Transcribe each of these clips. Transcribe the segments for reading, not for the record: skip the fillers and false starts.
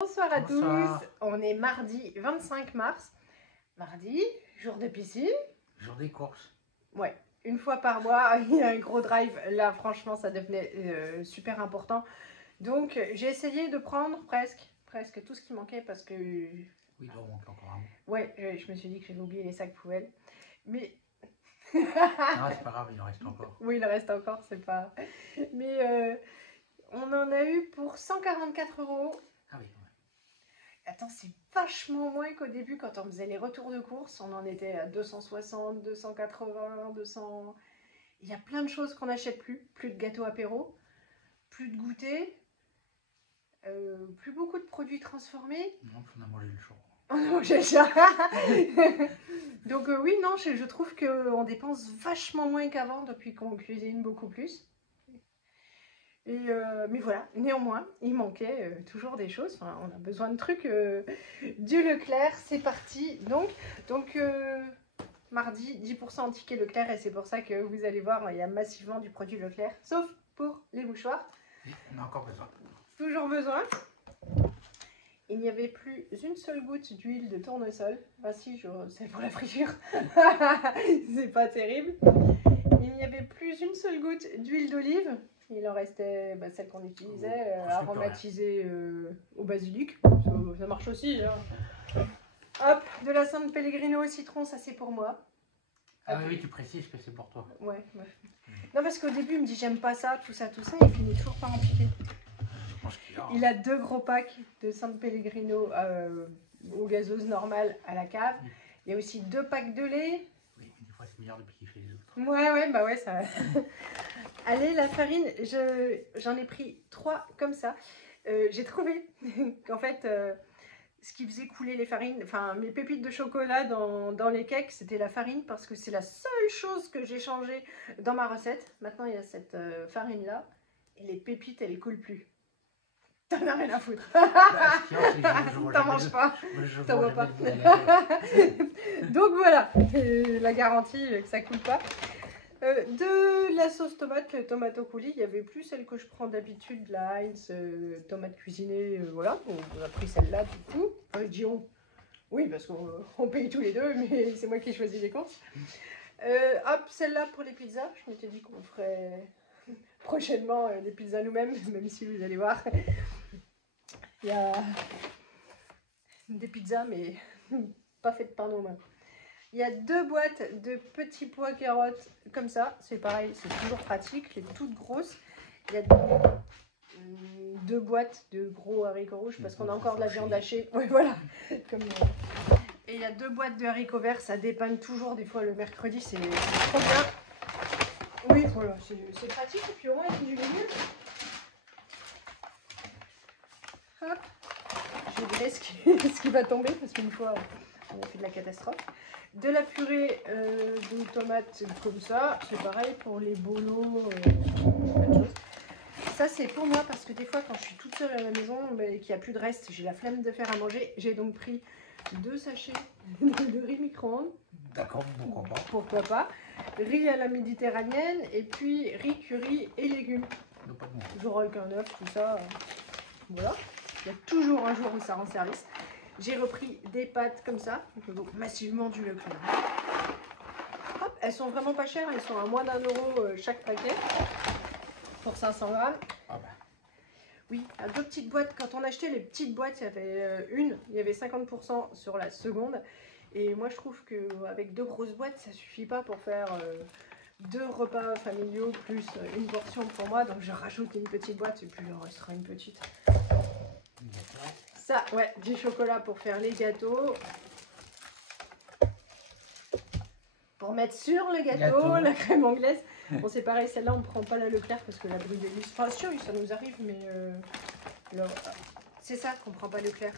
Bonsoir à Bonsoir. tous, on est mardi 25 mars, mardi, jour de piscine. Jour des courses. Ouais, une fois par mois, il y a un gros drive, là franchement ça devenait super important. Donc j'ai essayé de prendre presque tout ce qui manquait parce que... Oui, il doit manquer encore un. Ouais, je me suis dit que j'avais oublié les sacs poubelles, mais... Non, c'est pas grave, il en reste encore. Oui, il en reste encore, c'est pas... Mais on en a eu pour 144 €. Ah oui, ouais. Attends, c'est vachement moins qu'au début quand on faisait les retours de course. On en était à 260, 280, 200... Il y a plein de choses qu'on n'achète plus. Plus de gâteaux apéro, plus de goûter, plus beaucoup de produits transformés. Non, on a mangé le jour. On a mangé ça. Donc oui, non, je trouve qu'on dépense vachement moins qu'avant depuis qu'on cuisine beaucoup plus. Mais voilà, néanmoins, il manquait toujours des choses. Enfin, on a besoin de trucs. Du Leclerc, c'est parti. Donc mardi, 10% en ticket Leclerc. Et c'est pour ça que vous allez voir, il y a massivement du produit Leclerc. Sauf pour les mouchoirs. Oui, on a encore besoin. Toujours besoin. Il n'y avait plus une seule goutte d'huile de tournesol. Ah si, c'est pour la friture. C'est pas terrible. Il n'y avait plus une seule goutte d'huile d'olive. Il en restait celle qu'on utilisait, aromatisée au basilic. Ça marche aussi. Hein. Hop, de la San Pellegrino au citron, ça c'est pour moi. Ah oui, tu précises que c'est pour toi. Ouais. Non, parce qu'au début, il me dit j'aime pas ça, tout ça. Il finit toujours par en piquer. Je pense qu'il a. Il a 2 gros packs de San Pellegrino aux gazeuses normales à la cave. Oui. Il y a aussi 2 packs de lait. Oui, mais des fois c'est meilleur de piquer les autres. Ouais, ça. Allez, la farine, j'en ai pris 3 comme ça. J'ai trouvé qu'en fait, ce qui faisait couler les farines, enfin mes pépites de chocolat dans les cakes, c'était la farine parce que c'est la seule chose que j'ai changé dans ma recette. Maintenant, il y a cette farine-là et les pépites, elles ne coulent plus. T'en as rien à foutre. T'en manges pas. T'en vois pas. Donc voilà, la garantie que ça coule pas. De la sauce tomate, le tomato coulis, il n'y avait plus celle que je prends d'habitude, la Heinz tomate cuisinée, voilà, on a pris celle-là du coup. Enfin, je dis on, oui parce qu'on paye tous les deux, mais c'est moi qui ai choisi les courses. Hop, celle-là pour les pizzas, je m'étais dit qu'on ferait prochainement des pizzas nous-mêmes, même si vous allez voir, il y a des pizzas mais pas faites par nos mains. Il y a 2 boîtes de petits pois carottes comme ça. C'est pareil, c'est toujours pratique. Les toutes grosses. Il y a 2 boîtes de gros haricots rouges parce qu'on a encore de la viande hachée. Oui, voilà. Comme, et il y a 2 boîtes de haricots verts. Ça dépanne toujours. Des fois, le mercredi, c'est trop bien. Oui, voilà, c'est pratique. Et puis au moins, il y a du légume. Hop. Je dirais ce qui va tomber parce qu'une fois, on a fait de la catastrophe. De la purée de tomates comme ça, c'est pareil pour les bolos, plein de choses. Ça c'est pour moi parce que des fois quand je suis toute seule à la maison et qu'il n'y a plus de reste, j'ai la flemme de faire à manger. J'ai donc pris 2 sachets de riz micro-ondes. D'accord, pourquoi pas. Pourquoi pas. Riz à la méditerranéenne et puis riz, curry et légumes. Toujours avec un œuf, tout ça. Voilà. Il y a toujours un jour où ça rend service. J'ai repris des pâtes comme ça, donc massivement du Leclerc. Hop, elles sont vraiment pas chères, elles sont à moins d'1 € chaque paquet pour 500 grammes. Ah bah. Oui, à 2 petites boîtes. Quand on achetait les petites boîtes, il y avait il y avait 50% sur la seconde. Et moi je trouve qu'avec 2 grosses boîtes, ça suffit pas pour faire 2 repas familiaux plus une portion pour moi. Donc je rajoute une petite boîte et puis il en restera une petite. Ça, ouais, du chocolat pour faire les gâteaux. Pour mettre sur le gâteau. La crème anglaise. Bon, c'est pareil, celle-là, on ne prend pas la Leclerc parce que la brie de lisse. Enfin, sûr, ça nous arrive, mais c'est ça qu'on ne prend pas Leclerc.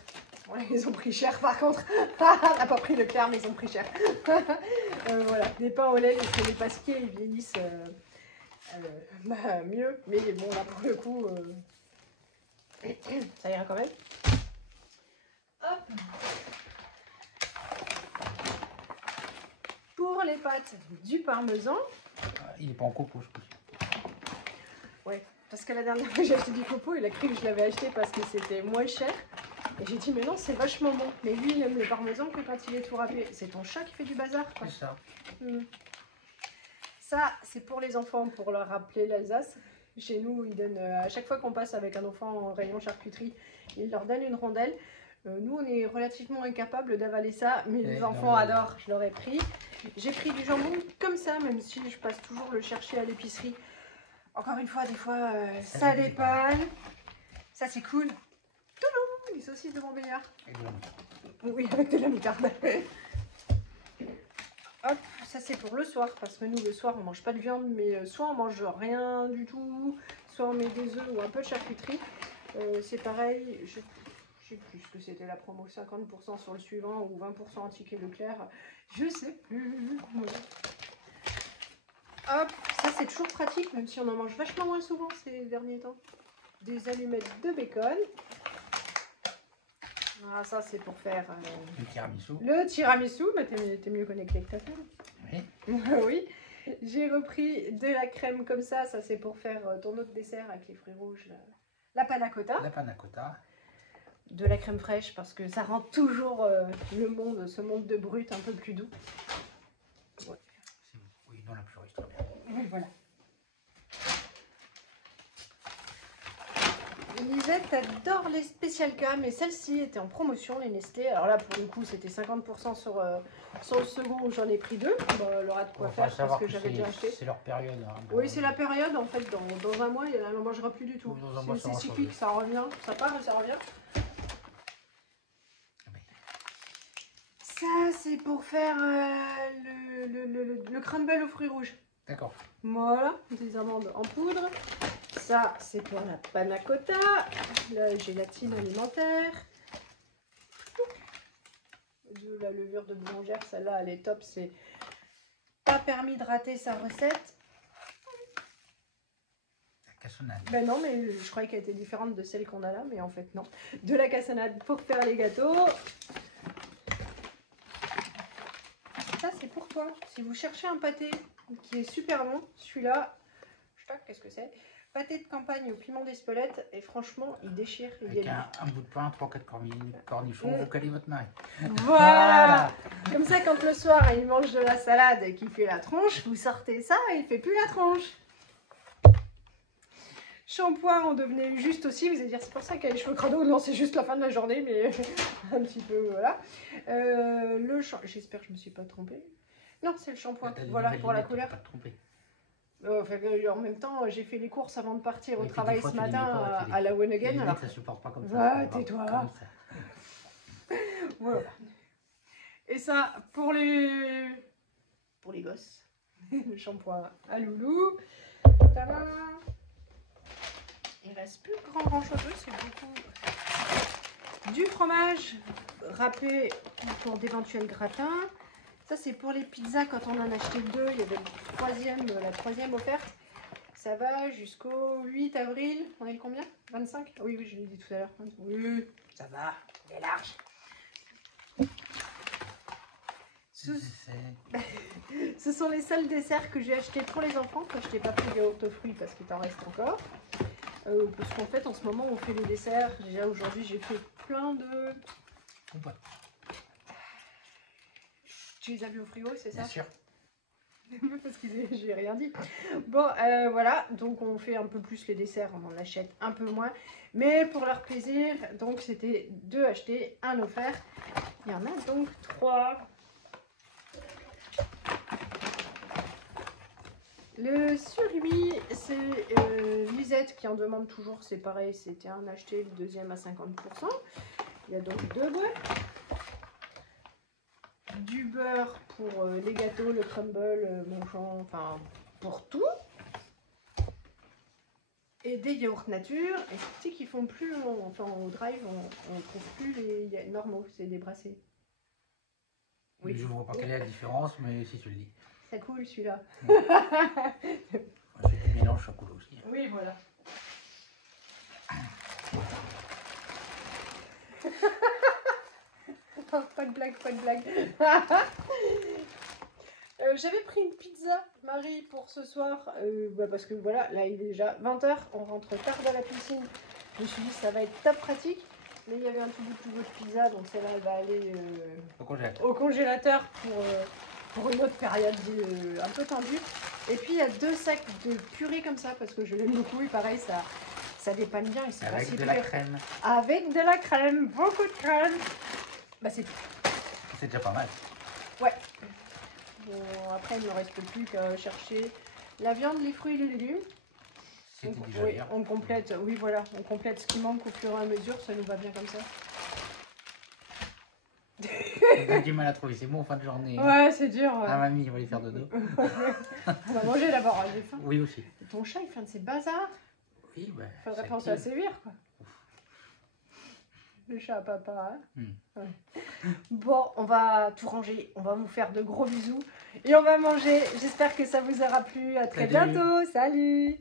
Ouais, ils ont pris cher par contre. On n'a pas pris Leclerc, mais ils ont pris cher. Voilà, des pains au lait, les pasquiers, ils vieillissent mieux. Mais bon, là, pour le coup, ça ira quand même. Hop. Pour les pâtes, du parmesan. Il n'est pas en copeaux, je pense. Ouais, parce que la dernière fois que j'ai acheté du copeaux, il a cru que je l'avais acheté parce que c'était moins cher. Et j'ai dit, mais non, c'est vachement bon. Mais lui, il aime le parmesan que quand il est tout râpé. C'est ton chat qui fait du bazar, quoi. C'est ça. Ça, c'est pour les enfants, pour leur rappeler l'Alsace. Chez nous, ils donnent, à chaque fois qu'on passe avec un enfant en rayon charcuterie, ils leur donnent une rondelle. Nous, on est relativement incapables d'avaler ça, mais les enfants adorent. Je leur ai pris. J'ai pris du jambon comme ça, même si je passe toujours le chercher à l'épicerie. Encore une fois, des fois, ça dépanne. Ça, c'est cool. Toulon, les saucisses de Montbéliard. Oui, avec de la moutarde. Hop, ça c'est pour le soir, parce que nous, le soir, on mange pas de viande, mais soit on mange rien du tout, soit on met des œufs ou un peu de charcuterie. C'est pareil, je sais plus ce que c'était la promo, 50% sur le suivant ou 20% en ticket Leclerc, je sais plus. Hop, ça c'est toujours pratique, même si on en mange vachement moins souvent ces derniers temps. Des allumettes de bacon. Ah, ça c'est pour faire le tiramisu. Le tiramisu, bah, t'es mieux connecté que ta femme. Oui. Oui. J'ai repris de la crème comme ça c'est pour faire ton autre dessert avec les fruits rouges, la panna cotta. La panna cotta. De la crème fraîche parce que ça rend toujours ce monde de brut un peu plus doux. Ouais. Oui, dans la purée, très bien. Oui, voilà. Lisette adore les Special K, mais celle-ci était en promotion, les Nestlé. Alors là, pour le coup, c'était 50% sur le second où j'en ai pris deux. Bon, elle aura de quoi faire parce que j'avais déjà acheté. C'est leur période. Hein, oui, c'est la période. En fait, dans un mois, elle n'en mangera plus du tout. Oui, c'est cyclique, ça revient. Ça part et ça revient. Ça, c'est pour faire le crumble aux fruits rouges. D'accord. Voilà, des amandes en poudre. Ça, c'est pour la panna cotta, la gélatine alimentaire. De la levure de boulangère, celle-là, elle est top. C'est pas permis de rater sa recette. La cassonade. Ben non, mais je croyais qu'elle était différente de celle qu'on a là, mais en fait, non. De la cassonade pour faire les gâteaux. Ça, c'est pour toi. Si vous cherchez un pâté qui est super bon, celui-là, je sais pas qu'est-ce que c'est. Pâté de campagne au piment d'Espelette, et franchement, il déchire. Avec un bout de pain, 3-4 cornichons, vous calez votre mari. Voilà. Comme ça, quand le soir, il mange de la salade et qu'il fait la tronche, vous sortez ça et il fait plus la tronche. Shampoing, on devenait juste aussi, vous allez dire, c'est pour ça qu'elle a les cheveux crado. Non, c'est juste la fin de la journée, mais un petit peu, voilà. J'espère que je me suis pas trompée. Non, c'est le shampoing, voilà, pour la couleur. Pas te tromper. En même temps, j'ai fait les courses avant de partir au travail ce matin à la One Again. Alors... ça supporte pas comme ça. Va, tais-toi. Voilà. Et ça, pour les gosses, le shampoing à loulou. Tadam. Il reste plus grand chose, c'est beaucoup du fromage râpé pour d'éventuels gratins. Ça, c'est pour les pizzas. Quand on en achetait deux, il y avait la troisième offerte. Ça va jusqu'au 8 avril. On est le combien? 25? Oui, je l'ai dit tout à l'heure. Oui, ça va. Il est large. Ce sont les seuls desserts que j'ai achetés pour les enfants. Quand je t'ai pas pris de yaourt aux fruits parce qu'il t'en reste encore. Parce qu'en fait, en ce moment, on fait les desserts. Déjà, aujourd'hui, j'ai fait plein de... Tu les as vus au frigo, c'est ça? Bien sûr. Parce que j'ai rien dit. Bon, voilà. Donc, on fait un peu plus les desserts. On en achète un peu moins. Mais pour leur plaisir, donc, c'était 2 achetés, 1 offert. Il y en a donc 3. Le surimi, c'est Lisette qui en demande toujours, c'est pareil, c'était un acheté, le deuxième à 50%. Il y a donc 2 boîtes. Du beurre pour les gâteaux, le crumble, enfin pour tout. Et des yaourts nature. Et tu sais qu'ils font plus, enfin au drive, on ne trouve plus les normaux, c'est des brassés. Oui. Je ne vois pas quelle est la différence, mais si tu le dis. Ça coule celui-là. C'est du mélange, ça coule aussi. Oui, voilà. Pas de blague, pas de blague. J'avais pris une pizza, Marie, pour ce soir. Parce que voilà, là il est déjà 20 h. On rentre tard dans la piscine. Je me suis dit, ça va être top pratique. Mais il y avait un tout bout de pizza, donc celle-là, elle va aller au congélateur pour une autre période un peu tendue. Et puis, il y a 2 sacs de purée comme ça, parce que je l'aime beaucoup. Et pareil, ça dépanne bien. Et avec pas si de la crème. Avec de la crème, beaucoup de crème. Bah, c'est tout. C'est déjà pas mal. Ouais. Bon, après, il ne me reste plus qu'à chercher la viande, les fruits et les légumes. Oui, on complète, oui voilà, on complète ce qui manque au fur et à mesure, ça nous va bien comme ça. On a du mal à trouver ces mots en fin de journée. Ouais, c'est dur. Ouais. Ah mamie, on va les faire dodo. On va manger d'abord, j'ai faim. Oui aussi. Et ton chat, il fait un de ses bazars. Oui, bah. Faudrait penser à sévir, quoi. Le chat à papa. Hein. Ouais. Bon, on va tout ranger, on va vous faire de gros bisous et on va manger. J'espère que ça vous aura plu. À très bientôt. Salut.